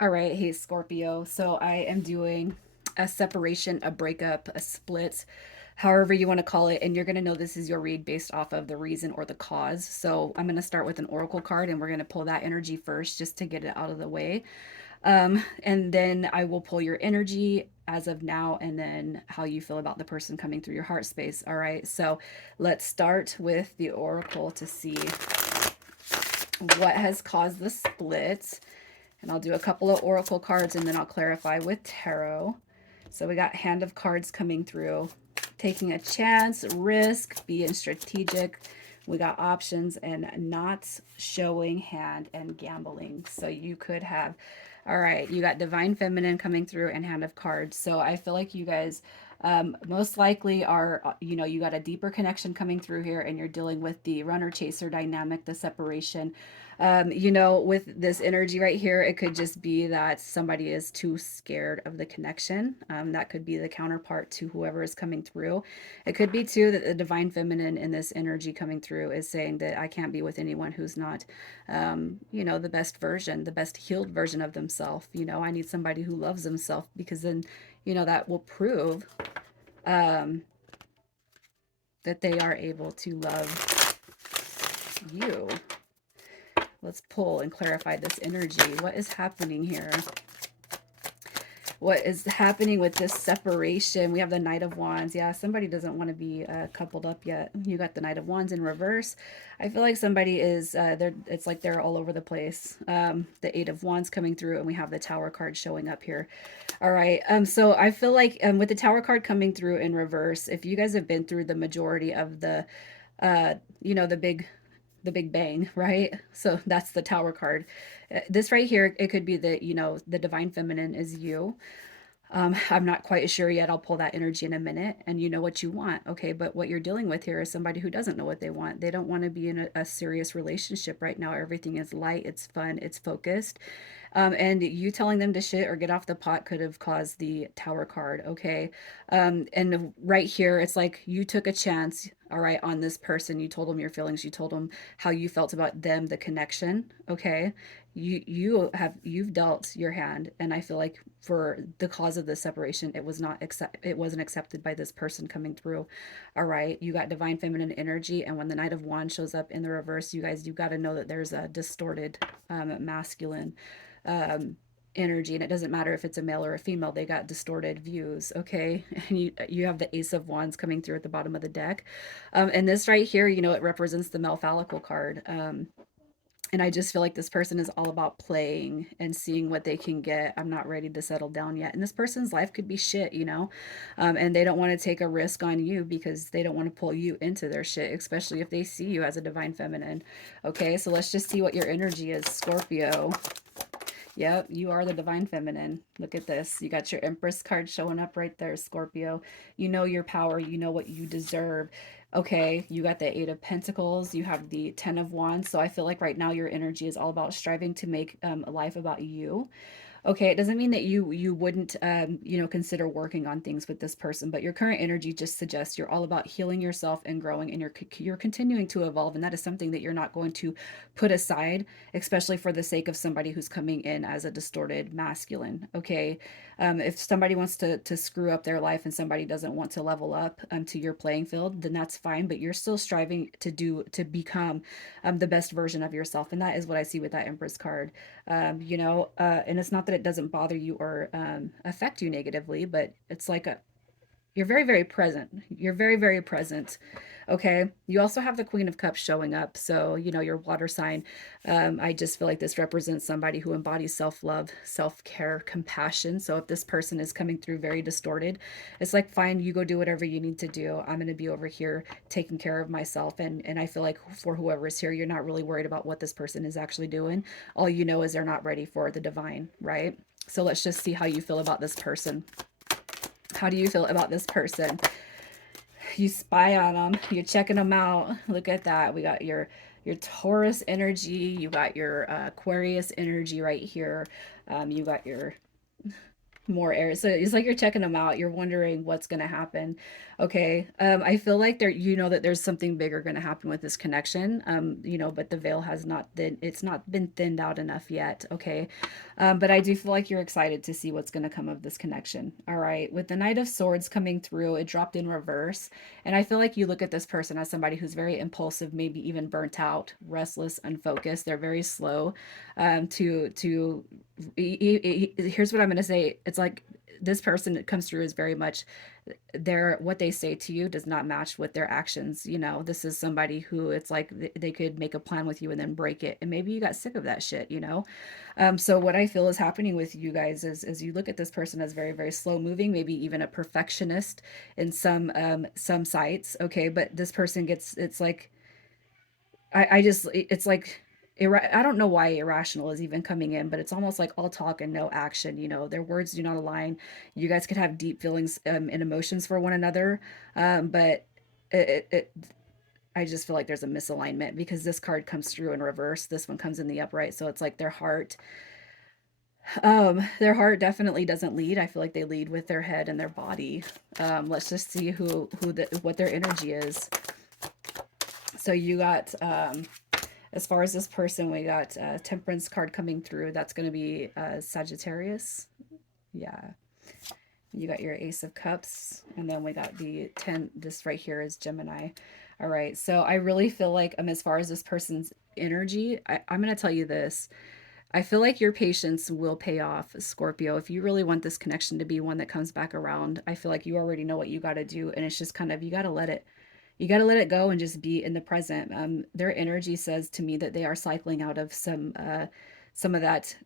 All right, hey Scorpio. So I am doing a separation, a breakup, a split, however you want to call it. And you're going to know this is your read based off of the reason or the cause. So I'm going to start with an oracle card and we're going to pull that energy first just to get it out of the way. And then I will pull your energy as of now and then how you feel about the person coming through your heart space. All right, so let's start with the oracle to see what has caused the split. And I'll do a couple of oracle cards and then I'll clarify with tarot. So we got hand of cards coming through. Taking a chance, risk, being strategic. We got options and not showing hand and gambling. So you could have, all right, you got divine feminine coming through and hand of cards. So I feel like you guys most likely are, you got a deeper connection coming through here and you're dealing with the runner chaser dynamic, the separation. With this energy right here, it could just be that somebody is too scared of the connection. That could be the counterpart to whoever is coming through. It could be too that the divine feminine in this energy coming through is saying that I can't be with anyone who's not, the best version, the best healed version of themselves. I need somebody who loves themselves because then, that will prove um, that they are able to love you. Let's pull and clarify this energy. What is happening here? What is happening with this separation? We have the Knight of Wands. Yeah, somebody doesn't want to be coupled up yet. You got the Knight of Wands in reverse. I feel like somebody is, it's like they're all over the place. The Eight of Wands coming through, and we have the Tower card showing up here. All right. So I feel like with the Tower card coming through in reverse, if you guys have been through the majority of the, uh, you know, the big the big bang, right? So that's the Tower card. This right here, it could be the divine feminine is you. I'm not quite sure yet. I'll pull that energy in a minute and you know what you want. Okay. But what you're dealing with here is somebody who doesn't know what they want. They don't want to be in a serious relationship right now. Everything is light, it's fun, it's focused. And you telling them to shit or get off the pot could have caused the Tower card. Okay. And right here, it's like you took a chance, all right, on this person. You told them your feelings. You told them how you felt about them, the connection. Okay. You've dealt your hand, and I feel like for the cause of the separation, it wasn't accepted by this person coming through. All right, you got divine feminine energy, and when the Knight of Wands shows up in the reverse, you got to know that there's a distorted masculine um, energy, and it doesn't matter if it's a male or a female. They got distorted views. Okay, and you have the Ace of Wands coming through at the bottom of the deck, and this right here, it represents the male phallical card. And I just feel like this person is all about playing and seeing what they can get. I'm not ready to settle down yet. And this person's life could be shit. And they don't want to take a risk on you because they don't want to pull you into their shit, especially if they see you as a divine feminine. Okay, so let's just see what your energy is, Scorpio. Yep, you are the divine feminine. Look at this. You got your Empress card showing up right there, Scorpio. You know your power. You know what you deserve. Okay, you got the Eight of Pentacles. You have the Ten of Wands. So I feel like right now your energy is all about striving to make a life about you. Okay, it doesn't mean that you wouldn't consider working on things with this person, but your current energy just suggests you're all about healing yourself and growing, and you're continuing to evolve, and that is something that you're not going to put aside, especially for the sake of somebody who's coming in as a distorted masculine. Okay, if somebody wants to screw up their life and somebody doesn't want to level up to your playing field, then that's fine, but you're still striving to become the best version of yourself, and that is what I see with that Empress card. And it's not that it doesn't bother you or affect you negatively, but it's like you're very, very present. You're very, very present. Okay. You also have the Queen of Cups showing up. So, your water sign. I just feel like this represents somebody who embodies self love, self care, compassion. So, if this person is coming through very distorted, it's like, fine, you go do whatever you need to do. I'm going to be over here taking care of myself. And I feel like for whoever is here, you're not really worried about what this person is actually doing. All you know is they're not ready for the divine, right? So, let's just see how you feel about this person. How do you feel about this person? You spy on them, you're checking them out. Look at that. We got your Taurus energy, you got your Aquarius energy right here. You got your More air. So it's like you're checking them out. You're wondering what's going to happen. Okay. I feel like there, you know, that there's something bigger going to happen with this connection. You know, but the veil has not been, it's not been thinned out enough yet. Okay. But I do feel like you're excited to see what's going to come of this connection. All right. With the Knight of Swords coming through, it dropped in reverse. And I feel like you look at this person as somebody who's very impulsive, maybe even burnt out, restless, unfocused. They're very slow to here's what I'm going to say. It's like this person that comes through is very much their what they say to you does not match with their actions. You know, this is somebody who it's like they could make a plan with you and then break it, and maybe you got sick of that shit. You know, so what I feel is happening with you guys is you look at this person as very very slow moving, maybe even a perfectionist in some sites. Okay, but this person gets it's like I just it's like I don't know why irrational is even coming in, but it's almost like all talk and no action. You know, their words do not align. You guys could have deep feelings and emotions for one another, but it I just feel like there's a misalignment because this card comes through in reverse. This one comes in the upright, so it's like their heart definitely doesn't lead. I feel like they lead with their head and their body. Let's just see what their energy is. So you got as far as this person, we got Temperance card coming through. That's going to be Sagittarius. Yeah. You got your Ace of Cups. And then we got the 10. This right here is Gemini. All right. So I really feel like as far as this person's energy, I'm going to tell you this. I feel like your patience will pay off, Scorpio. If you really want this connection to be one that comes back around, I feel like you already know what you got to do. And it's just kind of, you got to let it go and just be in the present. Their energy says to me that they are cycling out of some of that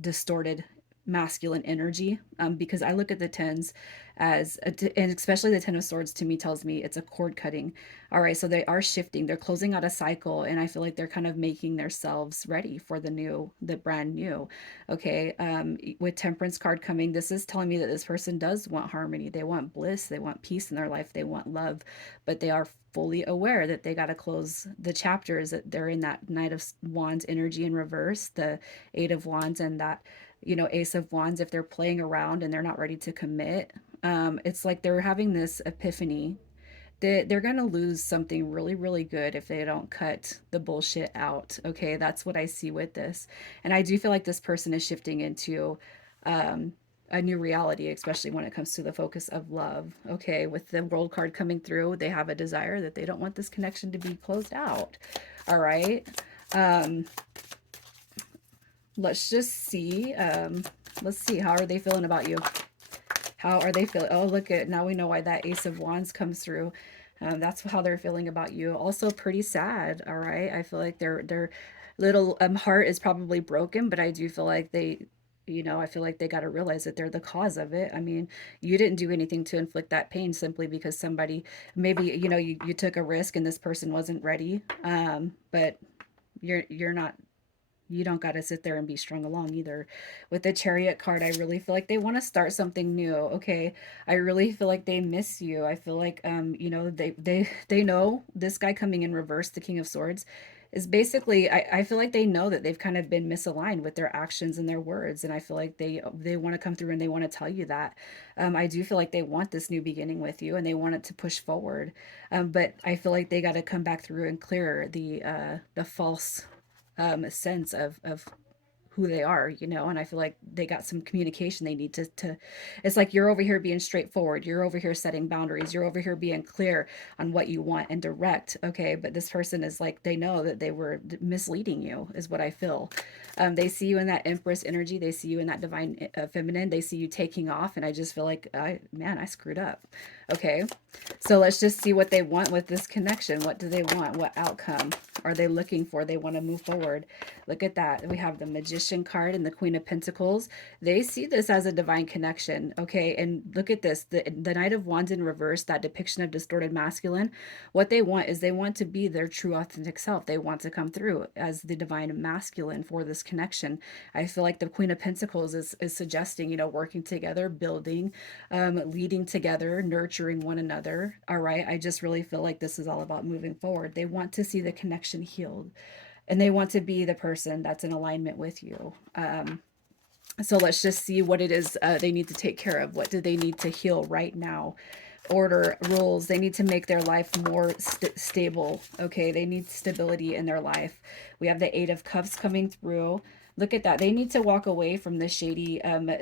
distorted masculine energy because I look at the tens and especially the 10 of swords to me tells me it's a cord cutting. All right, so they are shifting, they're closing out a cycle, and I feel like they're kind of making themselves ready for the brand new. Okay, with Temperance card coming, this is telling me that this person does want harmony, they want bliss, they want peace in their life, they want love, but they are fully aware that they got to close the chapters, that they're in that Knight of Wands energy in reverse, the Eight of Wands, and that, you know, Ace of Wands. If they're playing around and they're not ready to commit, it's like they're having this epiphany that they're going to lose something really, really good if they don't cut the bullshit out. Okay, that's what I see with this. And I do feel like this person is shifting into um, a new reality, especially when it comes to the focus of love. Okay, with the world card coming through, they have a desire that they don't want this connection to be closed out. All right. Um, let's just see. Let's see. How are they feeling about you? How are they feeling? Oh, look at now we know why that Ace of Wands comes through. That's how they're feeling about you. Also, pretty sad. All right, I feel like their little heart is probably broken, but I do feel like you know, I feel like they got to realize that they're the cause of it. I mean, you didn't do anything to inflict that pain simply because somebody maybe you know you took a risk and this person wasn't ready. But you're not you don't got to sit there and be strung along either. With the Chariot card, I really feel like they want to start something new. Okay, I really feel like they miss you. I feel like you know, they know this guy coming in reverse, the King of Swords, is basically I feel like they know that they've kind of been misaligned with their actions and their words, and I feel like they want to come through and they want to tell you that. I do feel like they want this new beginning with you and they want it to push forward. But I feel like they got to come back through and clear the false sense of who they are, you know, and I feel like they got some communication they need to it's like you're over here being straightforward, you're over here setting boundaries, you're over here being clear on what you want and direct. Okay, but this person is like they know that they were misleading you is what I feel. They see you in that Empress energy, they see you in that divine feminine, they see you taking off, and I just feel like I screwed up. Okay, so let's just see what they want with this connection. What do they want? What outcome are they looking for? They want to move forward. Look at that. We have the Magician card and the Queen of Pentacles. They see this as a divine connection. Okay. And look at this. The Knight of Wands in reverse, that depiction of distorted masculine. What they want is they want to be their true authentic self. They want to come through as the divine masculine for this connection. I feel like the Queen of Pentacles is suggesting, you know, working together, building, leading together, nurturing one another. All right. I just really feel like this is all about moving forward. They want to see the connection healed and they want to be the person that's in alignment with you. So let's just see what it is they need to take care of. What do they need to heal right now? Order, rules. They need to make their life more stable. Okay, they need stability in their life. We have the Eight of Cups coming through. Look at that. They need to walk away from the shady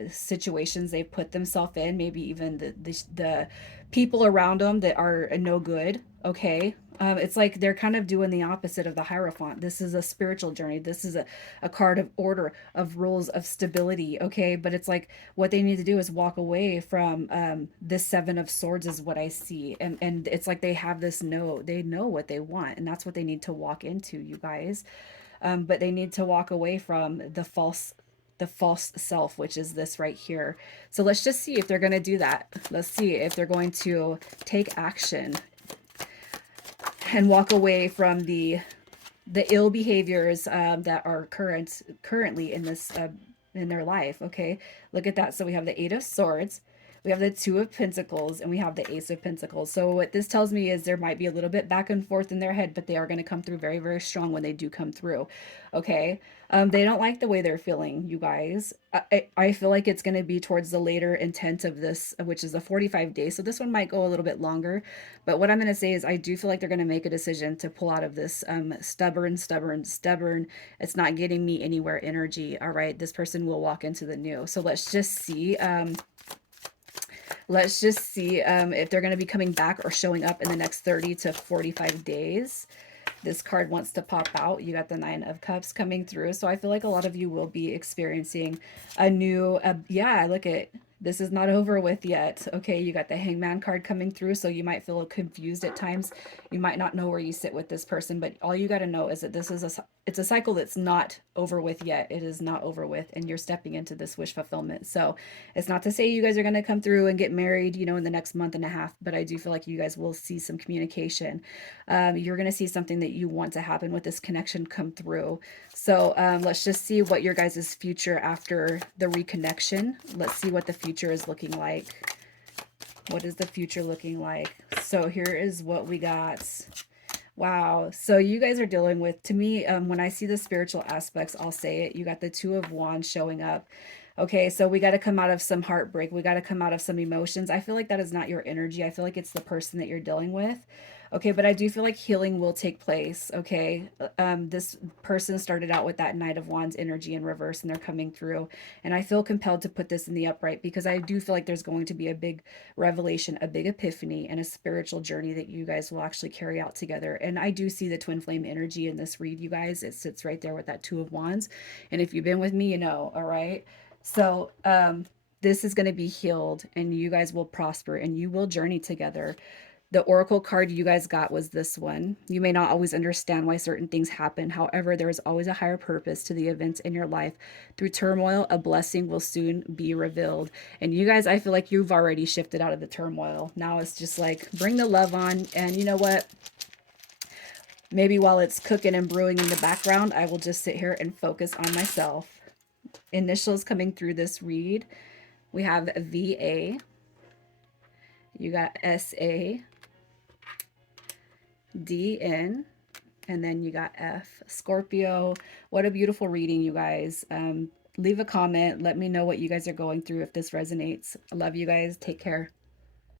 situations they've put themselves in. Maybe even the people around them that are no good. Okay, it's like they're kind of doing the opposite of the Hierophant. This is a spiritual journey. This is a card of order, of rules, of stability. Okay, but it's like what they need to do is walk away from this Seven of Swords is what I see, and it's like they have this they know what they want, and that's what they need to walk into, you guys. But they need to walk away from the false self, which is this right here. So let's just see if they're going to do that. Let's see if they're going to take action and walk away from the ill behaviors that are currently in this in their life. Okay, look at that. So we have the Eight of Swords, we have the Two of Pentacles, and we have the Ace of Pentacles. So what this tells me is there might be a little bit back and forth in their head, but they are going to come through very, very strong when they do come through. Okay, they don't like the way they're feeling, you guys. I feel like it's going to be towards the later intent of this, which is a 45 days. So this one might go a little bit longer. But what I'm going to say is I do feel like they're going to make a decision to pull out of this stubborn. It's not getting me anywhere energy. All right. This person will walk into the new. So let's just see. Let's just see if they're going to be coming back or showing up in the next 30 to 45 days. This card wants to pop out. You got the Nine of Cups coming through. So I feel like a lot of you will be experiencing a new, yeah, look at, this is not over with yet. Okay, you got the Hangman card coming through. So you might feel confused at times. You might not know where you sit with this person, but all you got to know is that this is it's a cycle that's not over with yet. It is not over with, and you're stepping into this wish fulfillment. So it's not to say you guys are going to come through and get married, you know, in the next month and a half, but I do feel like you guys will see some communication. You're going to see something that you want to happen with this connection come through. So let's just see what your guys' future after the reconnection. Let's see what the future is looking like. What is the future looking like? So here is what we got. Wow. So you guys are dealing with, to me, when I see the spiritual aspects, I'll say it. You got the Two of Wands showing up. Okay, so we got to come out of some heartbreak. We got to come out of some emotions. I feel like that is not your energy. I feel like it's the person that you're dealing with. Okay, but I do feel like healing will take place. Okay, this person started out with that Knight of Wands energy in reverse, and they're coming through. And I feel compelled to put this in the upright because I do feel like there's going to be a big revelation, a big epiphany, and a spiritual journey that you guys will actually carry out together. And I do see the twin flame energy in this read, you guys. It sits right there with that Two of Wands. And if you've been with me, you know, all right? So, this is going to be healed, and you guys will prosper, and you will journey together. The oracle card you guys got was this one. You may not always understand why certain things happen. However, there is always a higher purpose to the events in your life. Through turmoil, a blessing will soon be revealed. And you guys, I feel like you've already shifted out of the turmoil. Now it's just like bring the love on. And you know what? Maybe while it's cooking and brewing in the background, I will just sit here and focus on myself. Initials coming through this read. We have VA. You got SA. DN, and then you got F. Scorpio. What a beautiful reading, you guys. Leave a comment. Let me know what you guys are going through if this resonates. I love you guys. Take care.